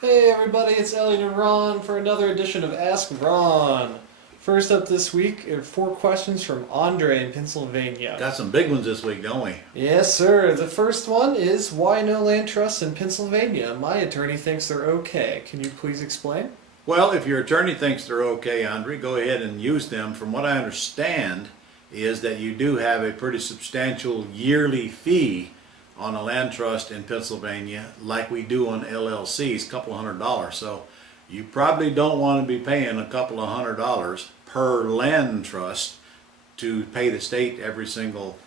Hey everybody, it's Elliot and Ron for another edition of Ask Ron. First up this week are 4 questions from Andre in Pennsylvania. Got some big ones this week, don't we? Yes, sir. The first one is, why no land trusts in Pennsylvania? My attorney thinks they're okay. Can you please explain? Well, if your attorney thinks they're okay, Andre, go ahead and use them. From what I understand is that you do have a pretty substantial yearly fee on a land trust in Pennsylvania, like we do on LLCs, a couple $100. So you probably don't want to be paying a couple of $100 per land trust to pay the state every single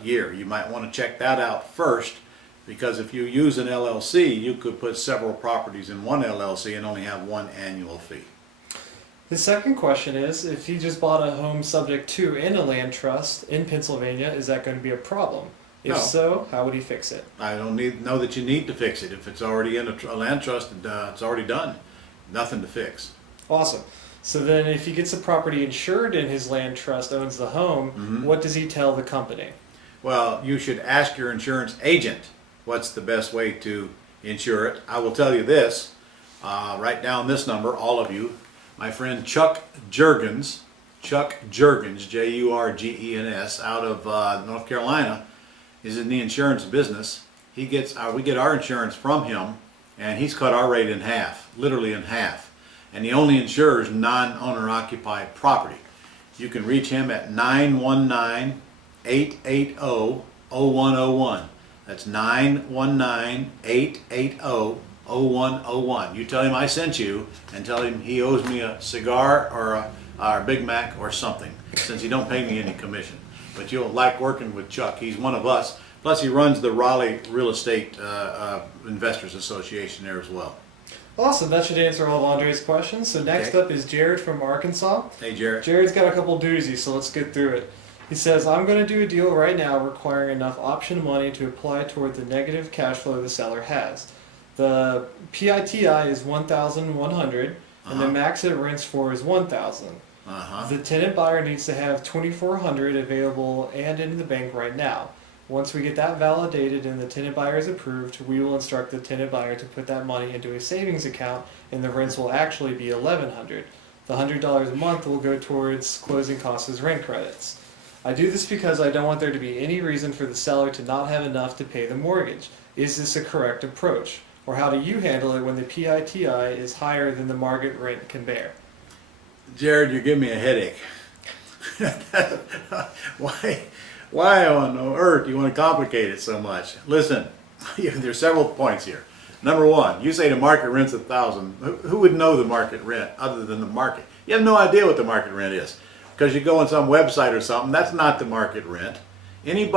year. You might want to check that out first, because if you use an LLC, you could put several properties in one LLC and only have one annual fee. The second question is, if he just bought a home subject to in a land trust in Pennsylvania, is that going to be a problem? If No. so, how would he fix it? I don't know that you need to fix it. If it's already in a land trust, it's already done. Nothing to fix. Awesome. So then if he gets the property insured in his land trust, owns the home, what does he tell the company? Well, you should ask your insurance agent what's the best way to insure it. I will tell you this. Write down this number, all of you. My friend Chuck Jurgens, Jurgens, out of North Carolina, is in the insurance business. We get our insurance from him, and he's cut our rate in half, literally in half. And he only insures non-owner occupied property. You can reach him at 919-880-0101. That's 919-880-0101. You tell him I sent you, and tell him he owes me a cigar or a Big Mac or something, since he don't pay me any commission. But you'll like working with Chuck. He's one of us. Plus he runs the Raleigh Real Estate Investors Association there as well. Awesome, that should answer all of Andre's questions. So next up is Jared from Arkansas. Hey, Jared. Jared's got a couple doozies, so let's get through it. He says, I'm going to do a deal right now requiring enough option money to apply toward the negative cash flow the seller has. The PITI is $1,100, and the max it rents for is $1,000. The tenant buyer needs to have $2,400 available and in the bank right now. Once we get that validated and the tenant buyer is approved, we will instruct the tenant buyer to put that money into a savings account, and the rents will actually be $1,100. The $100 a month will go towards closing costs as rent credits. I do this because I don't want there to be any reason for the seller to not have enough to pay the mortgage. Is this a correct approach? Or how do you handle it when the PITI is higher than the market rent can bear? Jared, you're giving me a headache. Why on earth do you want to complicate it so much? Listen, there's several points here. Number one, you say the market rent's $1,000. Who would know the market rent other than the market? You have no idea what the market rent is, because you go on some website or something. That's not the market rent. Any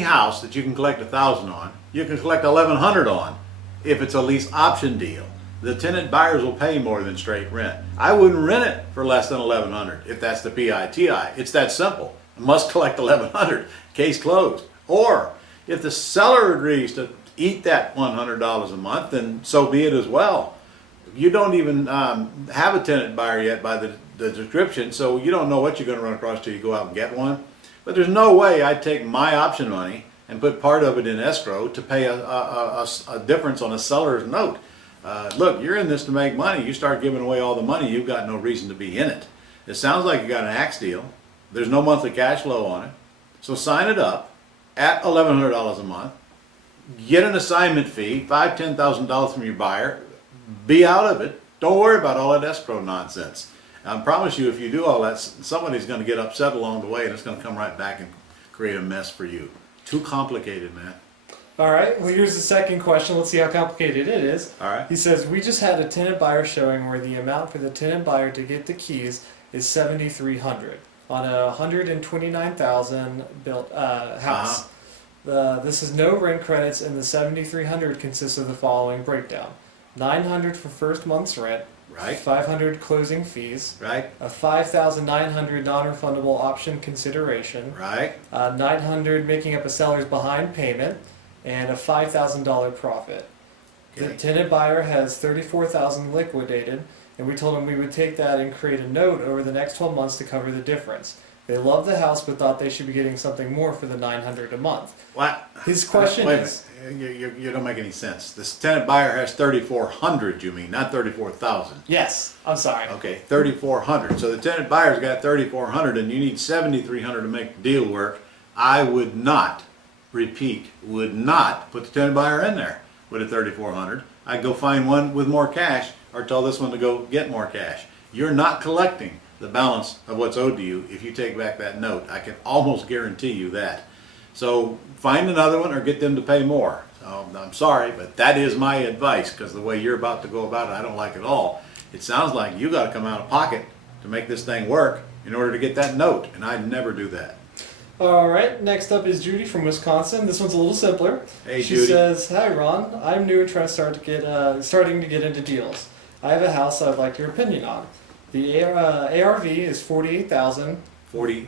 house that you can collect $1,000 on, you can collect $1,100 on if it's a lease option deal. The tenant buyers will pay more than straight rent. I wouldn't rent it for less than $1,100 if that's the PITI. It's that simple. I must collect $1,100. Case closed. Or if the seller agrees to eat that $100 a month, then so be it as well. You don't even have a tenant buyer yet by the description, so you don't know what you're going to run across till you go out and get one. But there's no way I'd take my option money and put part of it in escrow to pay a difference on a seller's note. Look, you're in this to make money. You start giving away all the money, you've got no reason to be in it. It sounds like you got an axe deal. There's no monthly cash flow on it. So sign it up at $1,100 a month. Get an assignment fee, $5,000, $10,000 from your buyer. Be out of it. Don't worry about all that escrow nonsense. I promise you, if you do all that, somebody's going to get upset along the way, and it's going to come right back and create a mess for you. Too complicated, man. All right, well, here's the second question. Let's see how complicated it is. All right. He says, we just had a tenant buyer showing where the amount for the tenant buyer to get the keys is $7,300 on a $129,000 built house. This is no rent credits, and the $7,300 consists of the following breakdown: $900 for first month's rent, Right. $500 closing fees, Right. a $5,900 non-refundable option consideration, Right. $900 making up a seller's behind payment, and a $5,000 profit. Okay. The tenant buyer has $34,000 liquidated, and we told him we would take that and create a note over the next 12 months to cover the difference. They loved the house but thought they should be getting something more for the $900 a month. What? His question Wait a is... minute. you don't make any sense. This tenant buyer has 3,400, you mean, not 34,000. Yes, I'm sorry. Okay, 3,400. So the tenant buyer's got 3,400 and you need 7,300 to make the deal work. I would not, repeat, would not put the tenant buyer in there with a 3,400. I'd go find one with more cash or tell this one to go get more cash. You're not collecting the balance of what's owed to you if you take back that note. I can almost guarantee you that. So find another one or get them to pay more. So I'm sorry, but that is my advice, because the way you're about to go about it, I don't like at all. It sounds like you got to come out of pocket to make this thing work in order to get that note, and I'd never do that. All right, next up is Judy from Wisconsin. This one's a little simpler. Hey, she Judy. says, "Hi Ron, I'm new and trying to starting to get into deals. I have a house I'd like your opinion on. The ARV is 48,000. 40?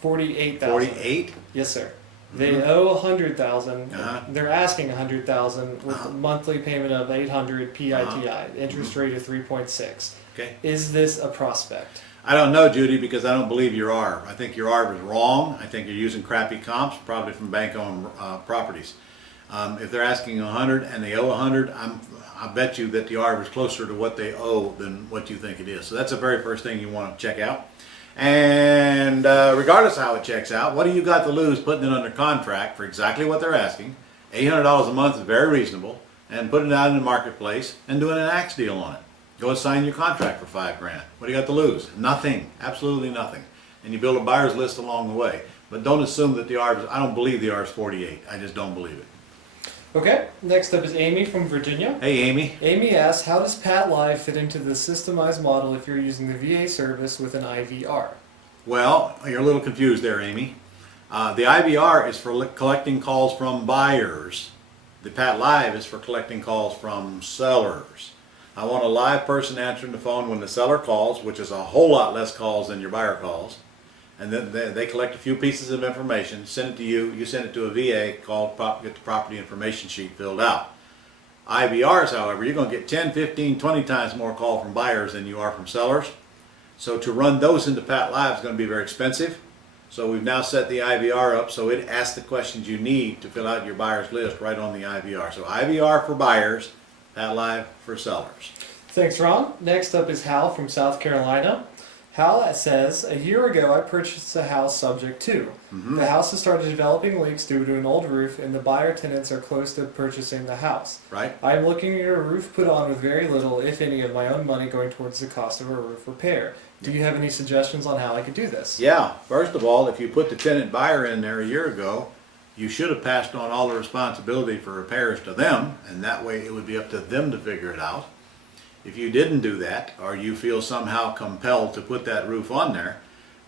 48,000. 48? Yes, sir. They owe 100,000. Uh-huh. They're asking 100,000 with a monthly payment of 800 PITI, interest rate of 3.6. Okay. Is this a prospect?" I don't know, Judy, because I don't believe your ARV. I think your ARV is wrong. I think you're using crappy comps, probably from bank-owned properties. If they're asking 100 and they owe 100, I bet you that the ARV is closer to what they owe than what you think it is. So that's the very first thing you want to check out. And regardless of how it checks out, what do you got to lose putting it under contract for exactly what they're asking? $800 a month is very reasonable, and putting it out in the marketplace and doing an axe deal on it. Go sign your contract for $5 grand. What do you got to lose? Nothing. Absolutely nothing. And you build a buyer's list along the way. But don't assume that the ARV is, I don't believe the ARV is 48. I just don't believe it. Okay, next up is Amy from Virginia. Hey, Amy. Amy asks, how does Pat Live fit into the systemized model if you're using the VA service with an IVR? Well, you're a little confused there, Amy. The IVR is for collecting calls from buyers. The Pat Live is for collecting calls from sellers. I want a live person answering the phone when the seller calls, which is a whole lot less calls than your buyer calls. And then they collect a few pieces of information, send it to you, you send it to a VA, get the property information sheet filled out. IVRs, however, you're going to get 10, 15, 20 times more call from buyers than you are from sellers. So to run those into Pat Live is going to be very expensive. So we've now set the IVR up so it asks the questions you need to fill out your buyer's list right on the IVR. So IVR for buyers, Pat Live for sellers. Thanks, Ron. Next up is Hal from South Carolina. Hal says, a year ago I purchased a house subject to. The house has started developing leaks due to an old roof, and the buyer tenants are close to purchasing the house. Right. I am looking at a roof put on with very little, if any, of my own money going towards the cost of a roof repair. Do you have any suggestions on how I could do this? Yeah, first of all, if you put the tenant buyer in there a year ago, you should have passed on all the responsibility for repairs to them, and that way it would be up to them to figure it out. If you didn't do that, or you feel somehow compelled to put that roof on there,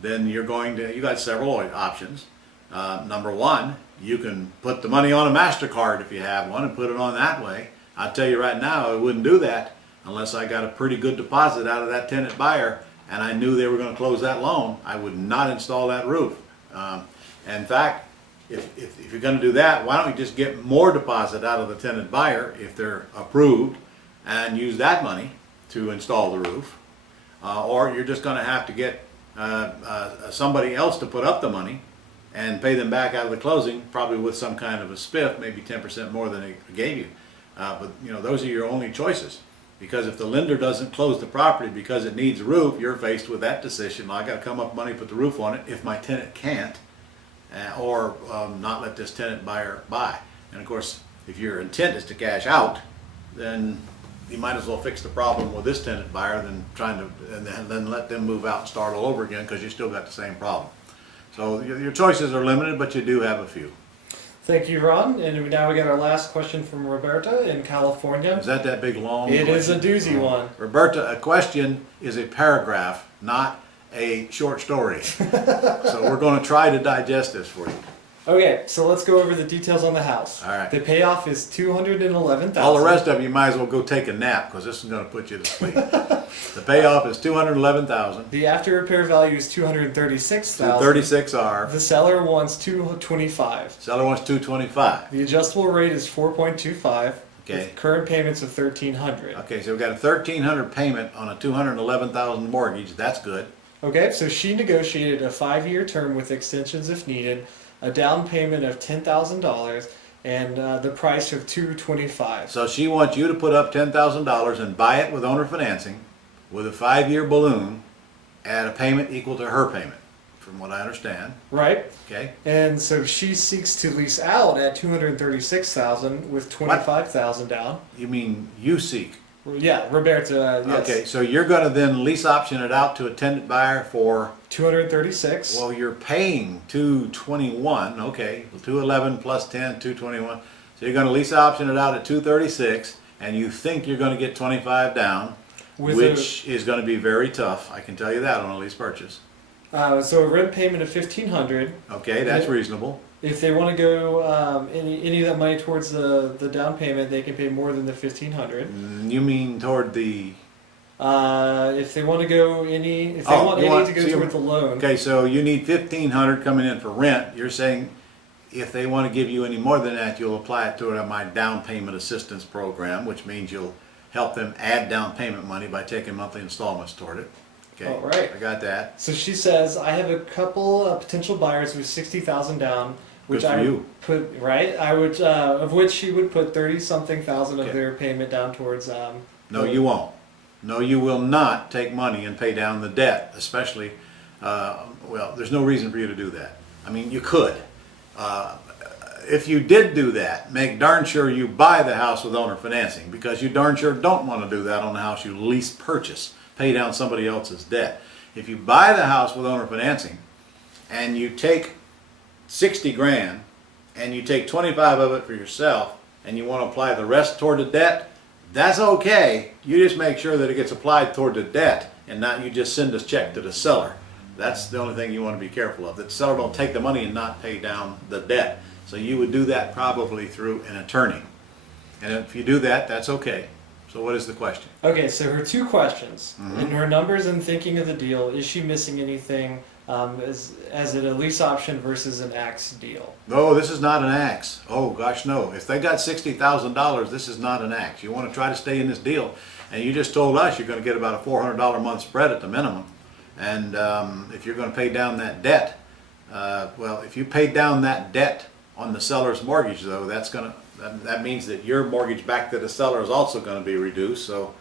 then you got several options. Number one, you can put the money on a MasterCard if you have one and put it on that way. I'll tell you right now, I wouldn't do that unless I got a pretty good deposit out of that tenant buyer and I knew they were going to close that loan. I would not install that roof. In fact, if you're going to do that, why don't you just get more deposit out of the tenant buyer if they're approved and use that money to install the roof, or you're just going to have to get somebody else to put up the money and pay them back out of the closing, probably with some kind of a spiff, maybe 10% more than they gave you. But those are your only choices, because if the lender doesn't close the property because it needs a roof, you're faced with that decision. Well, I got to come up with money, put the roof on it if my tenant can't, or not let this tenant buyer buy. And of course, if your intent is to cash out, then you might as well fix the problem with this tenant buyer than then let them move out and start all over again, because you still got the same problem. So your choices are limited, but you do have a few. Thank you, Ron. And now we got our last question from Roberta in California. Is that big long It question? is a doozy one. Roberta, a question is a paragraph, not a short story. So we're going to try to digest this for you. Okay, so let's go over the details on the house. All right. The payoff is $211,000. All the rest of you might as well go take a nap, because this is going to put you to sleep. The payoff is $211,000. The after repair value is $236,000. 36 are. The seller wants $225,000. Seller wants $225,000. The adjustable rate is 4.25. Okay. With current payments of $1,300. Okay, so we've got a $1,300 payment on a $211,000 mortgage. That's good. Okay, so she negotiated a 5-year term with extensions if needed, a down payment of $10,000, and the price of $225. So she wants you to put up $10,000 and buy it with owner financing with a 5-year balloon at a payment equal to her payment, from what I understand. Right. Okay. And so she seeks to lease out at $236,000 with $25,000 down. You mean you seek? Yeah, Roberta. Yes. Okay, so you're going to then lease option it out to a tenant buyer for, 236. well, you're paying 221. Okay, 211 plus 10, 221. So you're going to lease option it out at 236, and you think you're going to get 25 down, which is going to be very tough. I can tell you that on a lease purchase. So a rent payment of $1,500. Okay, that's reasonable. If they want to go any of that money towards the down payment, they can pay more than the $1,500. You mean toward the? If they want to go if they want any to go toward the loan. Okay, so you need $1,500 coming in for rent. You're saying if they want to give you any more than that, you'll apply it to my down payment assistance program, which means you'll help them add down payment money by taking monthly installments toward it. Okay, all right. I got that. So she says, I have a couple of potential buyers with $60,000 down, which Good for you. put right. I would of which she would put 30-something thousand of their payment down towards. No, you won't. No, you will not take money and pay down the debt, especially. Well, there's no reason for you to do that. I mean, you could. If you did do that, make darn sure you buy the house with owner financing, because you darn sure don't want to do that on the house you lease purchase. Pay down somebody else's debt. If you buy the house with owner financing and you take 60 grand and you take 25 of it for yourself and you want to apply the rest toward the debt, that's okay. You just make sure that it gets applied toward the debt and not you just send a check to the seller. That's the only thing you want to be careful of, that the seller don't take the money and not pay down the debt. So you would do that probably through an attorney. And if you do that, that's okay. So what is the question? Okay, so her two questions. In her numbers and thinking of the deal, is she missing anything as in a lease option versus an axe deal? No, this is not an axe. Oh gosh, no. If they got $60,000, this is not an axe. You want to try to stay in this deal, and you just told us you're going to get about a $400 a month spread at the minimum. And if you're going to pay down that debt, well, if you pay down that debt on the seller's mortgage, though, that means that your mortgage back to the seller is also going to be reduced. So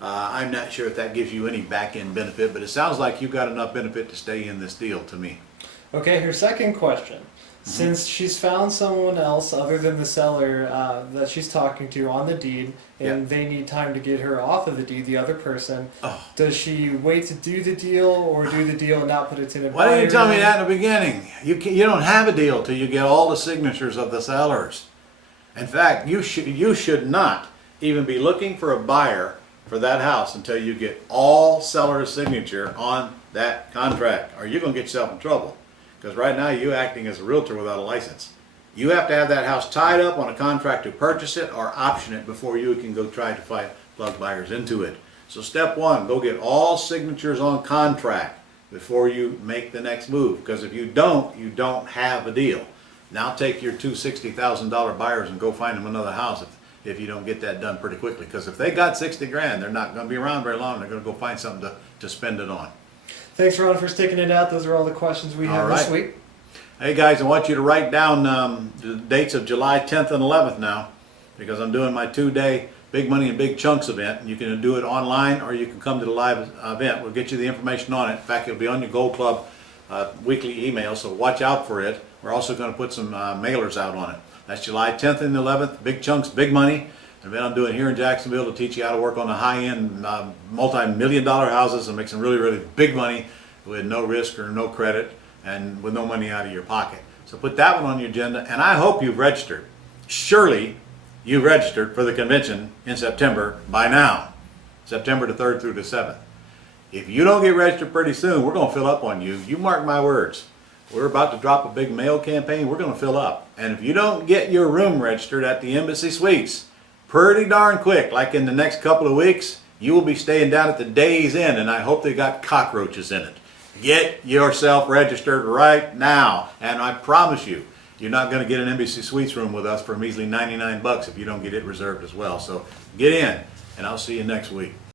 I'm not sure if that gives you any back-end benefit, but it sounds like you've got enough benefit to stay in this deal to me. Okay, her second question. Since she's found someone else other than the seller that she's talking to on the deed, and they need time to get her off of the deed, the other person, does she wait to do the deal or do the deal and not put it in a buyer? Why didn't you tell me that in the beginning? You don't have a deal till you get all the signatures of the sellers. In fact, you should not even be looking for a buyer for that house until you get all sellers' signature on that contract, or you're going to get yourself in trouble. Because right now you're acting as a realtor without a license. You have to have that house tied up on a contract to purchase it or option it before you can go try to plug buyers into it. So step one, go get all signatures on contract before you make the next move. Because if you don't have a deal. Now take your two $60,000 buyers and go find them another house if you don't get that done pretty quickly. Because if they got 60 grand, they're not going to be around very long. They're going to go find something to spend it on. Thanks, Ron, for sticking it out. Those are all the questions we have this week. Hey guys, I want you to write down the dates of July 10th and 11th now, because I'm doing my 2-day Big Money and Big Chunks event. You can do it online or you can come to the live event. We'll get you the information on it. In fact, it'll be on your Gold Club weekly email, so watch out for it. We're also going to put some mailers out on it. That's July 10th and 11th, Big Chunks, Big Money. An event I'm doing here in Jacksonville to teach you how to work on the high-end multi-million-dollar houses and make some really, really big money with no risk or no credit and with no money out of your pocket. So put that one on your agenda, and I hope you've registered. Surely you've registered for the convention in September by now, September the 3rd through the 7th. If you don't get registered pretty soon, we're going to fill up on you. You mark my words. We're about to drop a big mail campaign. We're going to fill up. And if you don't get your room registered at the Embassy Suites pretty darn quick, like in the next couple of weeks, you will be staying down at the Days Inn, and I hope they got cockroaches in it. Get yourself registered right now, and I promise you, you're not going to get an Embassy Suites room with us for a measly $99 if you don't get it reserved as well. So get in, and I'll see you next week.